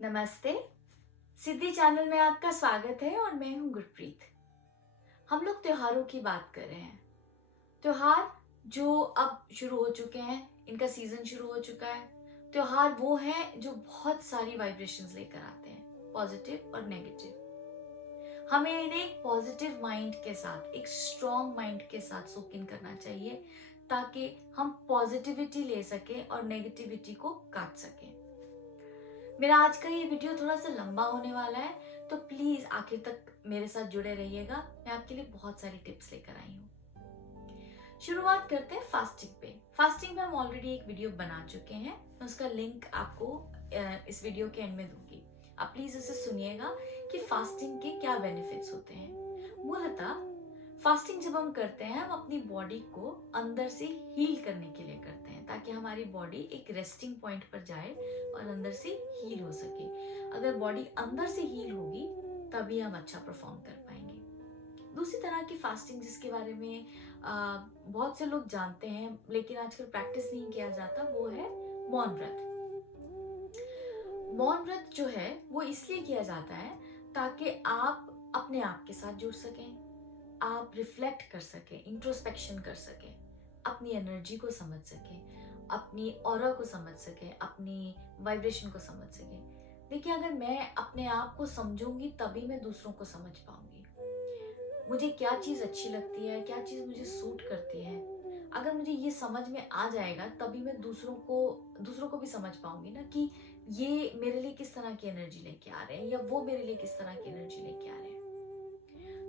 नमस्ते। सिद्धि चैनल में आपका स्वागत है और मैं हूं गुरप्रीत। हम लोग त्योहारों की बात कर रहे हैं। त्योहार जो अब शुरू हो चुके हैं, इनका सीजन शुरू हो चुका है। त्योहार वो हैं जो बहुत सारी वाइब्रेशंस लेकर आते हैं, पॉजिटिव और नेगेटिव। हमें इन्हें एक पॉजिटिव माइंड के साथ, एक स्ट्रॉन्ग माइंड के साथ सोक इन करना चाहिए ताकि हम पॉजिटिविटी ले सकें और नेगेटिविटी को काट सकें। मेरा आज का ये वीडियो थोड़ा सा लंबा होने वाला है, तो प्लीज आखिर तक मेरे साथ जुड़े रहिएगा। मैं आपके लिए बहुत सारी टिप्स लेकर आई हूँ। शुरुआत करते हैं फास्टिंग पे। फास्टिंग पे हम ऑलरेडी एक वीडियो बना चुके हैं, मैं उसका लिंक आपको इस वीडियो के एंड में दूंगी। आप प्लीज उसे सुनिएगा कि फास्टिंग के क्या बेनिफिट्स होते हैं। मूलतः फास्टिंग जब हम करते हैं, हम अपनी बॉडी को अंदर से हील करने के लिए करते हैं ताकि हमारी बॉडी एक रेस्टिंग पॉइंट पर जाए और अंदर से हील हो सके। अगर बॉडी अंदर से हील होगी तभी हम अच्छा परफॉर्म कर पाएंगे। दूसरी तरह की फास्टिंग जिसके बारे में बहुत से लोग जानते हैं लेकिन आजकल प्रैक्टिस नहीं किया जाता, वो है मौन व्रत। मौन व्रत जो है वो इसलिए किया जाता है ताकि आप अपने आप के साथ जुड़ सकें, आप रिफ्लेक्ट कर सके, इंट्रोस्पेक्शन कर सके, अपनी एनर्जी को समझ सके, अपनी ऑरा को समझ सके, अपनी वाइब्रेशन को समझ सके। देखिए, अगर मैं अपने आप को समझूंगी तभी मैं दूसरों को समझ पाऊंगी। मुझे क्या चीज अच्छी लगती है, क्या चीज मुझे सूट करती है, अगर मुझे ये समझ में आ जाएगा तभी मैं दूसरों को भी समझ पाऊंगी ना, कि ये मेरे लिए किस तरह की एनर्जी लेके आ रहे हैं या वो मेरे लिए किस तरह की एनर्जी लेके आ रहे हैं।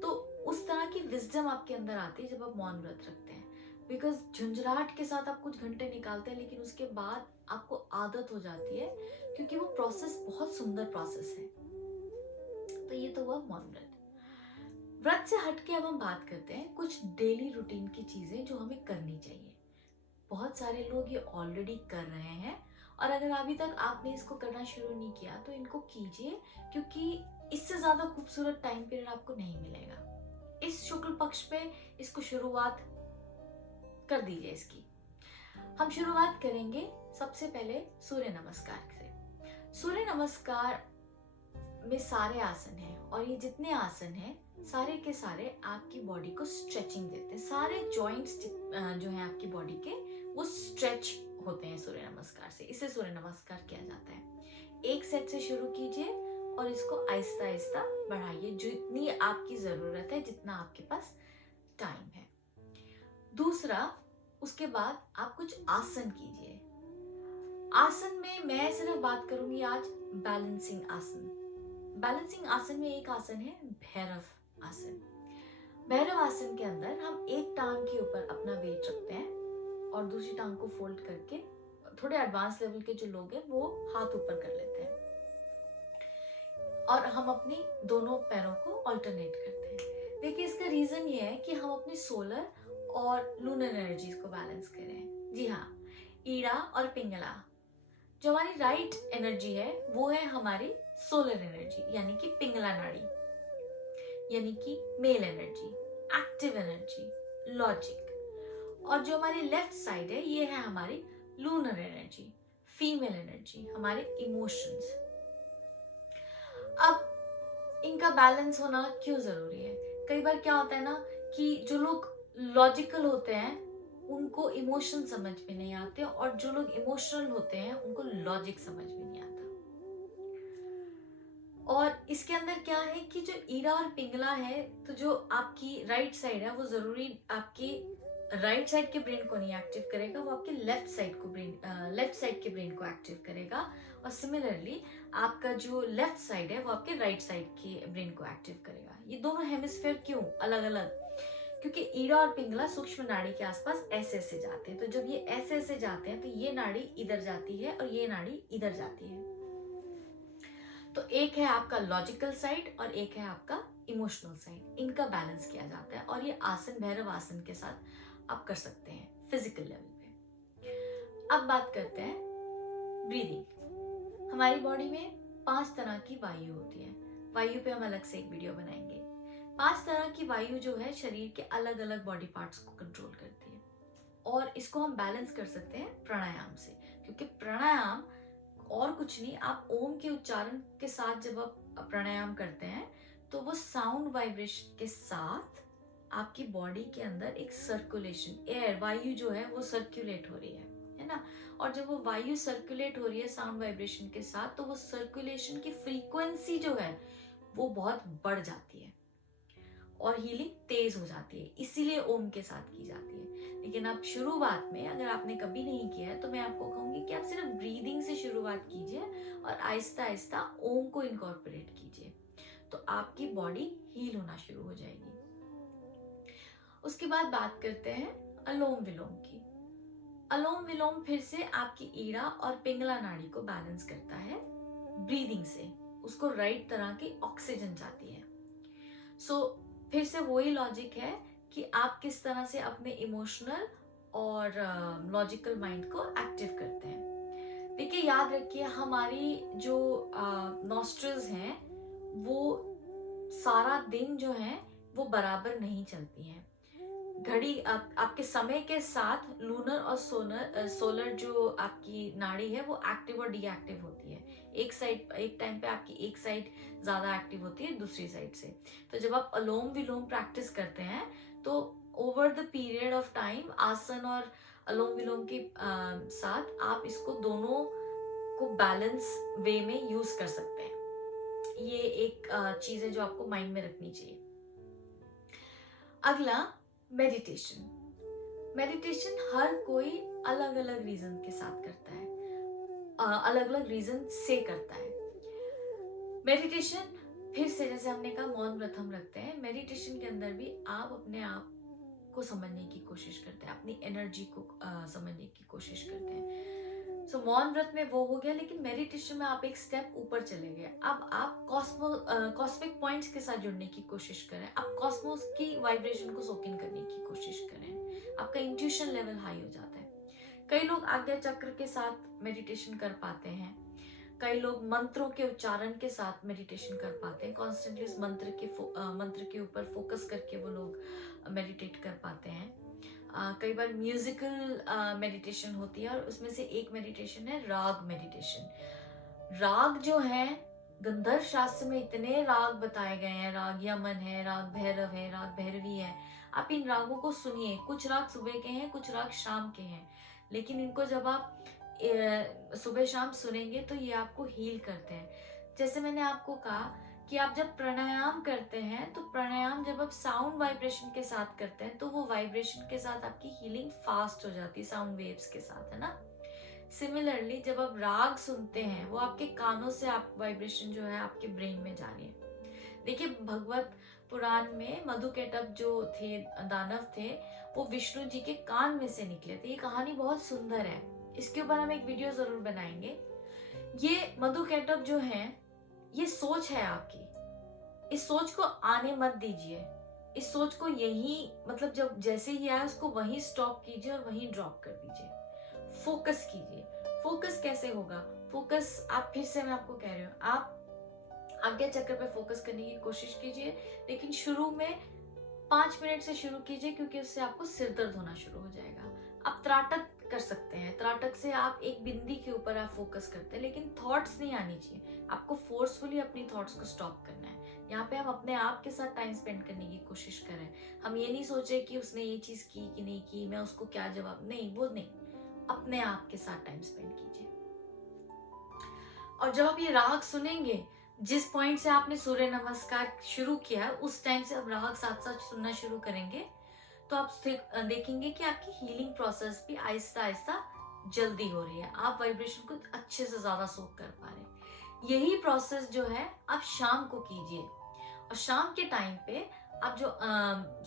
तो उस तरह की विजडम आपके अंदर आती है जब आप मौन व्रत रखते हैं। बिकॉज झुंझलाहट के साथ आप कुछ घंटे निकालते हैं लेकिन उसके बाद आपको आदत हो जाती है, क्योंकि वो प्रोसेस बहुत सुंदर प्रोसेस है। तो ये तो हुआ मौन व्रत। व्रत से हटके अब हम बात करते हैं कुछ डेली रूटीन की चीजें जो हमें करनी चाहिए। बहुत सारे लोग ये ऑलरेडी कर रहे हैं और अगर अभी तक आपने इसको करना शुरू नहीं किया तो इनको कीजिए, क्योंकि इससे ज्यादा खूबसूरत टाइम पीरियड आपको नहीं मिलेगा। इस शुक्ल पक्ष पे इसको शुरुआत कर दीजिए इसकी। हम शुरुआत करेंगे सबसे पहले सूर्य नमस्कार से। सूर्य नमस्कार में सारे आसन हैं और ये जितने आसन हैं सारे के सारे आपकी बॉडी को स्ट्रेचिंग देते हैं। सारे जॉइंट्स जो हैं आपकी बॉडी के वो स्ट्रेच होते हैं सूर्य नमस्कार से। इसे सूर्य नमस्कार किया जाता है। एक सेट से शुरू कीजिए और इसको आहिस्ता आहिस्ता बढ़ाइए, जितनी आपकी जरूरत है, जितना आपके पास टाइम है। दूसरा, उसके बाद आप कुछ आसन कीजिए। आसन में मैं सिर्फ बात करूंगी आज बैलेंसिंग आसन। बैलेंसिंग आसन में एक आसन है भैरव आसन। भैरव आसन के अंदर हम एक टांग के ऊपर अपना वेट रखते हैं और दूसरी टांग को फोल्ड करके, थोड़े एडवांस लेवल के जो लोग हैं वो हाथ ऊपर कर लेते हैं और हम अपनी दोनों पैरों को ऑल्टरनेट करते हैं। देखिए, इसका रीजन ये है कि हम अपनी सोलर और लूनर एनर्जीज को बैलेंस करें। जी हाँ, ईड़ा और पिंगला, जो हमारी राइट एनर्जी है वो है हमारी सोलर एनर्जी यानी कि पिंगला नाड़ी, यानी कि mail energy, active energy, logic. और जो हमारी लेफ्ट साइड है ये है हमारी लूनर एनर्जी, फीमेल एनर्जी, हमारे इमोशंस। अब इनका बैलेंस होना क्यों जरूरी है? कई बार क्या होता है ना कि जो लोग लॉजिकल होते हैं उनको इमोशन समझ में नहीं आते और जो लोग इमोशनल होते हैं उनको लॉजिक समझ में नहीं आता। और इसके अंदर क्या है कि जो ईरा और पिंगला है, तो जो आपकी राइट साइड है वो जरूरी आपकी राइट साइड के ब्रेन को नहीं एक्टिव करेगा, वो आपके लेफ्ट साइड के ब्रेन को एक्टिव करेगा। और सिमिलरली आपका जो लेफ्ट साइड है वो आपके राइट साइड के ब्रेन को एक्टिव करेगा। ये दोनों हेमिस्फीयर क्यों अलग अलग? क्योंकि ईड़ा और पिंगला सूक्ष्म नाड़ी के आसपास ऐसे ऐसे जाते हैं, तो जब ये ऐसे ऐसे जाते हैं तो ये नाड़ी इधर जाती है और ये नाड़ी इधर जाती है। तो एक है आपका लॉजिकल साइड और एक है आपका इमोशनल साइड। इनका बैलेंस किया जाता है और ये आसन भैरव आसन के साथ आप कर सकते हैं फिजिकल लेवल पे। अब बात करते हैं ब्रीदिंग। हमारी बॉडी में 5 तरह की वायु होती है। वायु पे हम अलग से एक वीडियो बनाएंगे। 5 तरह की वायु जो है शरीर के अलग अलग बॉडी पार्ट्स को कंट्रोल करती है और इसको हम बैलेंस कर सकते हैं प्राणायाम से, क्योंकि प्राणायाम और कुछ नहीं, आप ओम के उच्चारण के साथ जब आप प्राणायाम करते हैं तो वो साउंड वाइब्रेशन के साथ आपकी बॉडी के अंदर एक सर्कुलेशन, एयर, वायु जो है वो सर्कुलेट हो रही है ना। और जब वो वायु सर्कुलेट हो रही है साउंड वाइब्रेशन के साथ, तो वो सर्कुलेशन की फ्रीक्वेंसी जो है वो बहुत बढ़ जाती है और हीलिंग तेज हो जाती है, इसीलिए ओम के साथ की जाती है। लेकिन आप शुरुआत में अगर आपने कभी नहीं किया है तो मैं आपको कहूंगी कि आप सिर्फ ब्रीदिंग से शुरुआत कीजिए और आहिस्ता आहिस्ता ओम को इनकॉर्पोरेट कीजिए, तो आपकी बॉडी हील होना शुरू हो जाएगी। उसके बाद बात करते हैं अलोम विलोम की। अलोम विलोम फिर से आपकी ईड़ा और पिंगला नाड़ी को बैलेंस करता है ब्रीदिंग से, उसको राइट तरह की ऑक्सीजन जाती है। फिर से वही लॉजिक है कि आप किस तरह से अपने इमोशनल और लॉजिकल माइंड को एक्टिव करते हैं। देखिए, याद रखिए, हमारी जो नॉस्ट्रल्स हैं वो सारा दिन जो है वो बराबर नहीं चलती हैं। घड़ी आपके समय के साथ लूनर और सोलर जो आपकी नाड़ी है वो एक्टिव और डीएक्टिव होती है। एक टाइम पे आपकी एक साइड ज्यादा एक्टिव होती है दूसरी साइड से। तो जब आप अलोम विलोम प्रैक्टिस करते हैं तो over the period of time आसन और अलोम विलोम के साथ आप इसको दोनों को बैलेंस वे में यूज कर सकते हैं। ये एक चीज है जो आपको माइंड में रखनी चाहिए। अगला, मेडिटेशन। मेडिटेशन हर कोई अलग अलग रीजन के साथ करता है, अलग अलग रीजन से करता है। मेडिटेशन फिर से जैसे हमने कहा मौन व्रत हम रखते हैं, मेडिटेशन के अंदर भी आप अपने आप को समझने की कोशिश करते हैं, अपनी एनर्जी को समझने की कोशिश करते हैं। मौन व्रत में वो हो गया, लेकिन मेडिटेशन में आप एक स्टेप ऊपर चले गए। अब आप कॉस्मिक पॉइंट्स के साथ जुड़ने की कोशिश करें, आप कॉस्मोस की वाइब्रेशन को सोक इन करने की कोशिश करें, आपका इंट्यूशन लेवल हाई हो जाता है। कई लोग आज्ञा चक्र के साथ मेडिटेशन कर पाते हैं, कई लोग मंत्रों के उच्चारण के साथ मेडिटेशन कर पाते हैं, कॉन्स्टेंटली उस मंत्र के ऊपर फोकस करके वो लोग मेडिटेट कर पाते हैं। कई बार म्यूजिकल मेडिटेशन होती है और उसमें से एक मेडिटेशन है राग मेडिटेशन। राग जो है, गंधर्व शास्त्र में इतने राग बताए गए हैं, राग यमन है, राग भैरव है, राग भैरवी है। आप इन रागों को सुनिए, कुछ राग सुबह के हैं, कुछ राग शाम के हैं, लेकिन इनको जब आप सुबह शाम सुनेंगे तो ये आपको हील करते हैं। जैसे मैंने आपको कहा कि आप जब प्राणायाम करते हैं तो प्राणायाम जब आप साउंड वाइब्रेशन के साथ करते हैं तो वो वाइब्रेशन के साथ आपकी हीलिंग फास्ट हो जाती है, साउंड वेव्स के साथ, है ना। सिमिलरली जब आप राग सुनते हैं वो आपके कानों से आप वाइब्रेशन जो है आपके ब्रेन में जा रही है। देखिए, भगवत पुराण में मधुकैटभ जो थे, दानव थे, वो विष्णु जी के कान में से निकले थे। ये कहानी बहुत सुंदर है, इसके ऊपर हम एक वीडियो जरूर बनाएंगे। ये मधुकैटभ जो है, ये सोच है आपकी, इस सोच को आने मत दीजिए। इस सोच को यही, मतलब जब जैसे ही आए उसको वहीं स्टॉप कीजिए और वहीं ड्रॉप कर दीजिए। फोकस कीजिए। फोकस कैसे होगा? फोकस आप, फिर से मैं आपको कह रही हूँ, आप आज्ञा चक्र पे फोकस करने की कोशिश कीजिए, लेकिन शुरू में 5 मिनट से शुरू कीजिए, क्योंकि उससे आपको सिर दर्द होना शुरू हो जाएगा। आप त्राटक कर सकते हैं, त्राटक से आप एक बिंदी के ऊपर आप फोकस करते हैं, लेकिन थॉट्स नहीं आनी चाहिए। आपको फोर्सफुली अपनी थॉट्स को स्टॉप करना है। यहाँ पे हम अपने आप के साथ टाइम स्पेंड करने की कोशिश करें। हम ये नहीं सोचे कि उसने ये चीज की कि नहीं की, मैं उसको क्या जवाब, नहीं, वो नहीं। अपने आप के साथ टाइम स्पेंड कीजिए। और जब आप ये राग सुनेंगे, जिस पॉइंट से आपने सूर्य नमस्कार शुरू किया उस टाइम से अब राग साथ साथ सुनना शुरू करेंगे, तो आप देखेंगे कि आपकी हीलिंग प्रोसेस भी आहिस्ता आहिस्ता जल्दी हो रही है। आप वाइब्रेशन को अच्छे से ज्यादा सोख कर पा रहे हैं। यही प्रोसेस जो है आप शाम को कीजिए, और शाम के टाइम पे आप जो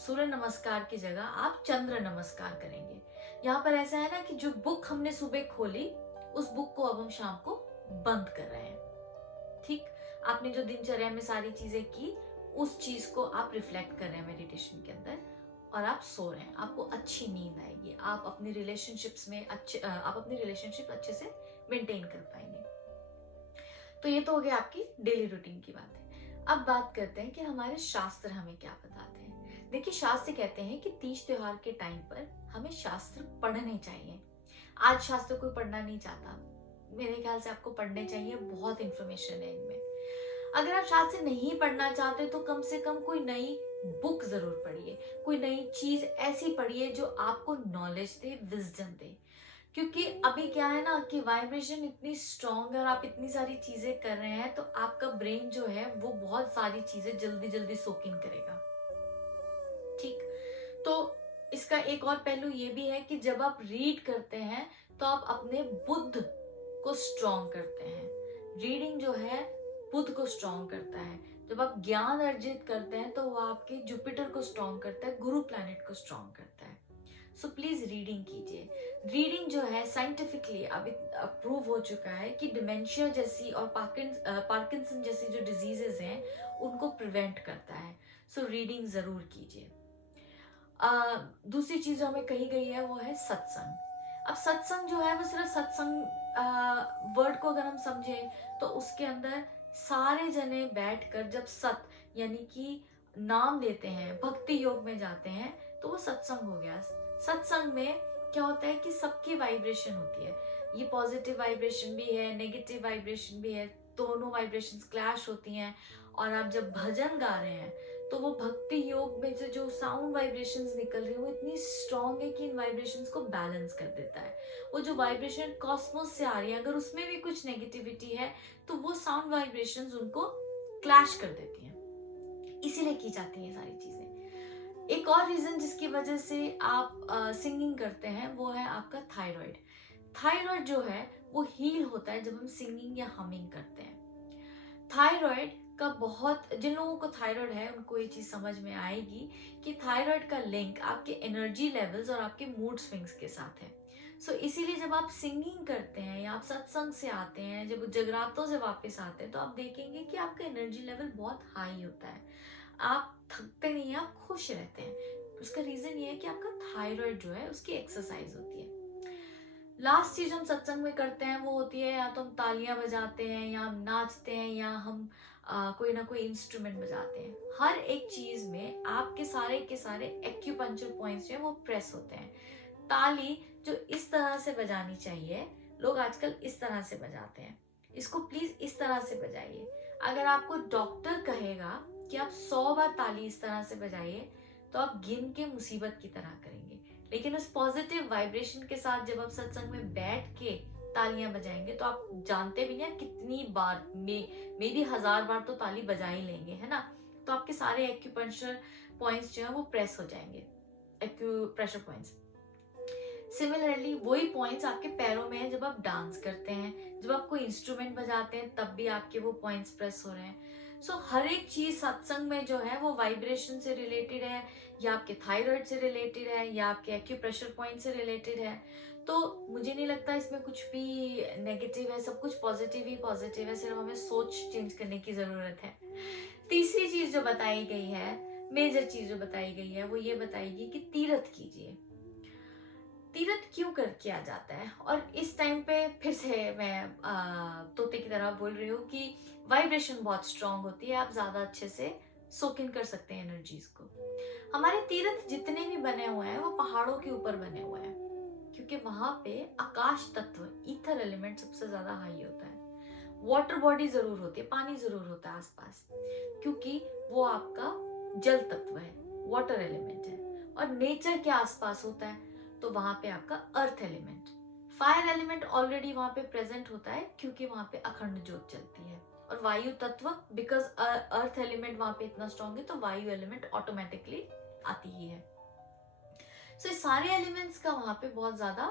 सूर्य नमस्कार की जगह आप चंद्र नमस्कार करेंगे। यहाँ पर ऐसा है ना कि जो बुक हमने सुबह खोली, उस बुक को अब हम शाम को बंद कर रहे हैं। ठीक, आपने जो दिनचर्या में सारी चीजें की, उस चीज को आप रिफ्लेक्ट कर रहे हैं मेडिटेशन के अंदर, और आप सो रहे हैं। आपको अच्छी नींद आएगी, आप अपनी रिलेशनशिप्स में आप अपनी रिलेशनशिप अच्छे से मेंटेन कर पाएंगे। तो ये तो हो गया आपकी डेली रूटीन की बात है। अब बात करते हैं कि हमारे शास्त्र हमें क्या बताते हैं। देखिए, शास्त्र कहते हैं कि तीज त्योहार के टाइम पर हमें शास्त्र पढ़ने चाहिए। आज शास्त्र कोई पढ़ना नहीं चाहता, मेरे ख्याल से आपको पढ़ने चाहिए, बहुत इंफॉर्मेशन है इनमें। अगर आप शायद से नहीं पढ़ना चाहते तो कम से कम कोई नई बुक जरूर पढ़िए, कोई नई चीज ऐसी पढ़िए जो आपको नॉलेज दे, विजडम दे। क्योंकि अभी क्या है ना कि वाइब्रेशन इतनी स्ट्रांग है और आप इतनी सारी चीजें कर रहे हैं, तो आपका ब्रेन जो है वो बहुत सारी चीजें जल्दी जल्दी सोक इन करेगा। ठीक, तो इसका एक और पहलू ये भी है कि जब आप रीड करते हैं तो आप अपने बुद्ध को स्ट्रांग करते हैं। रीडिंग जो है बुद्ध को स्ट्रांग करता है। जब आप ज्ञान अर्जित करते हैं तो वो आपके जुपिटर को स्ट्रांग करता है, गुरु प्लैनेट को स्ट्रांग करता है। सो प्लीज रीडिंग कीजिए। रीडिंग जो है साइंटिफिकली अभी अप्रूव हो चुका है कि डिमेंशिया जैसी और पार्किंसन जैसी जो डिजीजेस हैं उनको प्रिवेंट करता है। सो रीडिंग जरूर कीजिए। दूसरी चीज जो हमें कही गई है वो है सत्संग। अब सत्संग जो है वो सिर्फ सत्संग वर्ड को अगर हम समझे तो उसके अंदर सारे जने बैठकर जब सत यानी कि नाम लेते हैं, भक्ति योग में जाते हैं, तो वो सत्संग हो गया। सत्संग में क्या होता है कि सबकी वाइब्रेशन होती है। ये पॉजिटिव वाइब्रेशन भी है, नेगेटिव वाइब्रेशन भी है, दोनों वाइब्रेशंस क्लैश होती हैं। और आप जब भजन गा रहे हैं तो वो भक्ति योग में से जो साउंड वाइब्रेशंस निकल रही है वो इतनी स्ट्रांग है कि इन वाइब्रेशंस को बैलेंस कर देता है। वो जो वाइब्रेशन कॉस्मोस से आ रही है, अगर उसमें भी कुछ नेगेटिविटी है तो वो साउंड वाइब्रेशंस उनको क्लैश कर देती हैं। इसीलिए की जाती है सारी चीजें। एक और रीजन जिसकी वजह से आप सिंगिंग करते हैं वो है आपका थायराइड। थायराइड जो है वो हील होता है जब हम सिंगिंग या हमिंग करते हैं। थायराइड का बहुत, जिन लोगों को थायराइड है उनको ये चीज समझ में आएगी कि थायराइड का लिंक आपके एनर्जी लेवल्स और आपके मूड स्विंग्स के साथ है। सो इसीलिए जब आप सिंगिंग करते हैं या आप सत्संग से आते हैं, जब जगरातों से वापस आते हैं, तो आप देखेंगे कि आपका एनर्जी लेवल बहुत हाई होता है। आप थकते नहीं हैं, आप खुश रहते हैं। उसका रीजन ये है कि आपका थायराइड जो है उसकी एक्सरसाइज होती है। लास्ट चीज हम सत्संग में करते हैं वो होती है या तो हम तालियां बजाते हैं या हम नाचते हैं या हम कोई ना कोई इंस्ट्रूमेंट बजाते हैं। हर एक चीज में आपके सारे के सारे एक्यूपंक्चर पॉइंट्स जो है वो प्रेस होते हैं। ताली जो इस तरह से बजानी चाहिए, लोग आजकल इस तरह से बजाते हैं। इसको प्लीज इस तरह से बजाइए। अगर आपको डॉक्टर कहेगा कि आप 100 बार ताली इस तरह से बजाइए तो आप गिन के मुसीबत की तरह करेंगे। लेकिन उस पॉजिटिव वाइब्रेशन के साथ जब आप सत्संग में बैठ के तालियां बजाएंगे तो आप जानते भी नहीं कितनी बार मे भी 1000 बार तो ताली बजा ही लेंगे, है ना। तो आपके सारे एक्यूपंक्चर पॉइंट्स जो है वो प्रेस हो जाएंगे, एक्यूप्रेशर पॉइंट्स। सिमिलरली वही पॉइंट्स आपके पैरों में है जब आप डांस करते हैं, जब आप कोई इंस्ट्रूमेंट बजाते हैं तब भी आपके वो पॉइंट्स प्रेस हो रहे हैं। सो हर एक चीज सत्संग में जो है वो वाइब्रेशन से रिलेटेड है, या आपके थायराइड से रिलेटेड है, या आपके एक्यूप्रेशर पॉइंट से रिलेटेड है। तो मुझे नहीं लगता इसमें कुछ भी नेगेटिव है, सब कुछ पॉजिटिव ही पॉजिटिव है। सिर्फ हमें सोच चेंज करने की जरूरत है। तीसरी चीज जो बताई गई है, मेजर चीज जो बताई गई है, वो ये बताएगी कि तीर्थ कीजिए। तीर्थ क्यों कर किया जाता है? और इस टाइम पे फिर से मैं तोते की तरह बोल रही हूँ कि वाइब्रेशन बहुत स्ट्रांग होती है, आप ज्यादा अच्छे से सोक इन कर सकते हैं एनर्जीज को। हमारे तीर्थ जितने भी बने हुए हैं वो पहाड़ों के ऊपर बने हुए हैं, क्योंकि वहां पे आकाश तत्व, ईथर एलिमेंट सबसे ज्यादा हाई होता है। वाटर बॉडी जरूर होती है, पानी जरूर होता है आसपास, क्योंकि वो आपका जल तत्व है, वाटर एलिमेंट है। और नेचर के आसपास होता है तो वहां पे आपका earth element, fire element already वहां पे प्रेजेंट होता है क्योंकि वहां पे अखंड ज्योत चलती है। और वायु तत्व, बिकॉज अर्थ एलिमेंट वहां पे इतना स्ट्रांग है तो वायु एलिमेंट ऑटोमेटिकली आती ही है। सो ये सारे एलिमेंट्स का वहां पे बहुत ज्यादा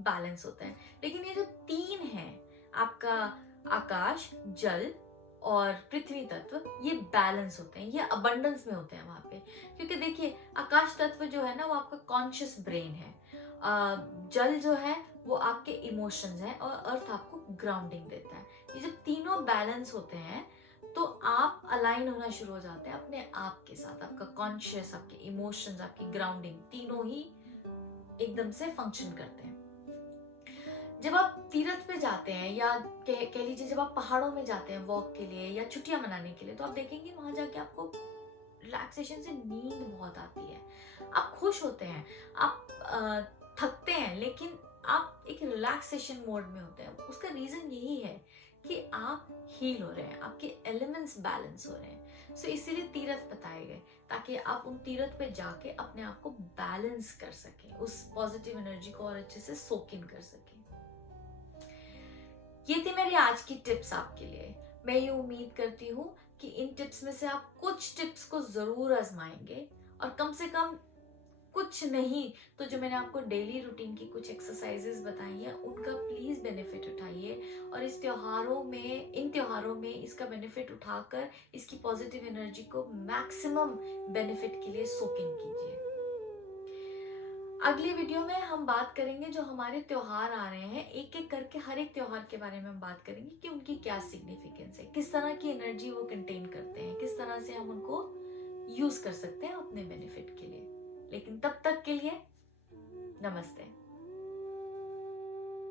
बैलेंस होता है। लेकिन ये जो तीन है, आपका आकाश, जल और पृथ्वी तत्व, ये बैलेंस होते हैं, ये अबंडेंस में होते हैं वहां पे। क्योंकि देखिए आकाश तत्व जो है ना वो आपका कॉन्शियस ब्रेन है, जल जो है वो आपके इमोशंस हैं, और अर्थ आपको ग्राउंडिंग देता है। ये जब तीनों बैलेंस होते हैं तो आप अलाइन होना शुरू हो जाते हैं अपने आप के साथ। आपका कॉन्शियस, आपके इमोशंस, आपकी ग्राउंडिंग, तीनों ही एकदम से फंक्शन करते हैं। जब आप तीर्थ पे जाते हैं या कह लीजिए जब आप पहाड़ों में जाते हैं वॉक के लिए या छुट्टियां मनाने के लिए, तो आप देखेंगे वहां जाके आपको रिलैक्सेशन से नींद बहुत आती है, आप खुश होते हैं, आप थकते हैं लेकिन आप एक रिलैक्सेशन मोड में होते हैं। उसका रीजन यही है कि आप हील हो रहे हैं, आपके एलिमेंट्स बैलेंस हो रहे हैं। सो इसीलिए तीर्थ बताए गए, ताकि आप उन तीर्थ पे जाके अपने आप को बैलेंस कर सकें, उस पॉजिटिव एनर्जी को और अच्छे से सोक इन कर सकें। ये थी मेरी आज की टिप्स आपके लिए। मैं ये उम्मीद करती हूँ कि इन टिप्स में से आप कुछ टिप्स को जरूर आजमाएंगे, और कम से कम कुछ नहीं तो जो मैंने आपको डेली रूटीन की कुछ एक्सरसाइजेस बताई हैं उनका प्लीज बेनिफिट उठाइए, और इन त्योहारों में इसका बेनिफिट उठाकर इसकी पॉजिटिव एनर्जी को मैक्सिमम बेनिफिट के लिए सोक इन कीजिए। अगली वीडियो में हम बात करेंगे जो हमारे त्योहार आ रहे हैं, एक एक करके हर एक त्योहार के बारे में हम बात करेंगे कि उनकी क्या सिग्निफिकेंस है, किस तरह की एनर्जी वो कंटेन करते हैं, किस तरह से हम उनको यूज कर सकते हैं अपने बेनिफिट के लिए। लेकिन तब तक के लिए नमस्ते।